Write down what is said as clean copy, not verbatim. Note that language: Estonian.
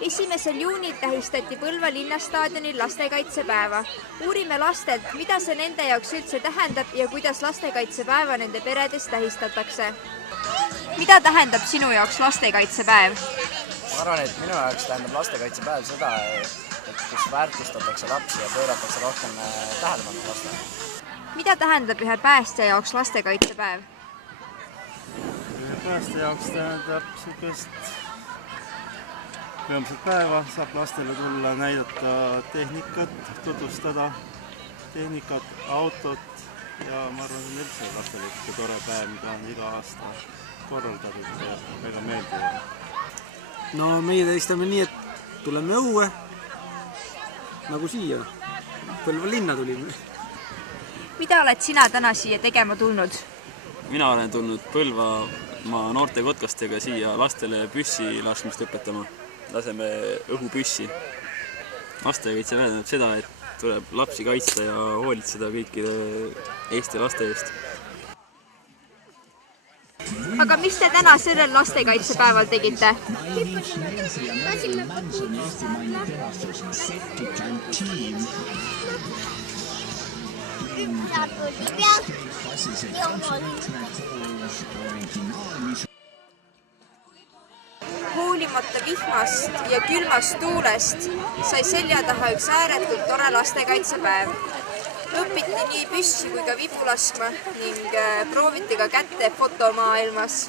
1. juunil tähistati Põlva linnastaadionil lastekaitsepäeva. Uurime lastelt, mida see nende jaoks üldse tähendab ja kuidas lastekaitsepäeva nende peredes tähistatakse. Mida tähendab sinu jaoks lastekaitsepäev? Ma arvan, et minu jaoks tähendab lastekaitsepäev seda, et kus väärtustatakse lapsi ja pööratakse rohkem tähelepanu lastele. Mida tähendab ühe päästja jaoks lastekaitsepäev? Ühe päästja jaoks tähendab niisugust rõõmsat päeva, saab lastele tulla näidata tehnikat, tutvustada tehnikat, autot ja ma arvan, et üldse lastele ikka tore päev, mida on iga aasta korraldatud ja väga meeldiv. No meie tähistame nii, et tuleme õue, nagu siia, Põlva linna tulime. Mida oled sina täna siia tegema tulnud? Mina olen tulnud Põlvamaa noorte kotkastega siia lastele püssi laskmist õpetama. Laseme õhupüssi. Lastekaitse tähendab seda, et tuleb lapsi kaitsta ja hoolitseda kõikide Eesti laste eest. Aga mis te täna sellel lastekaitsepäeval tegite? Hoolimata vihmast ja külmast tuulest sai selja taha üks ääretult tore lastekaitsepäev. Õpiti nii püssi kui ka vibu laskma ning prooviti ka kätte fotomaailmas.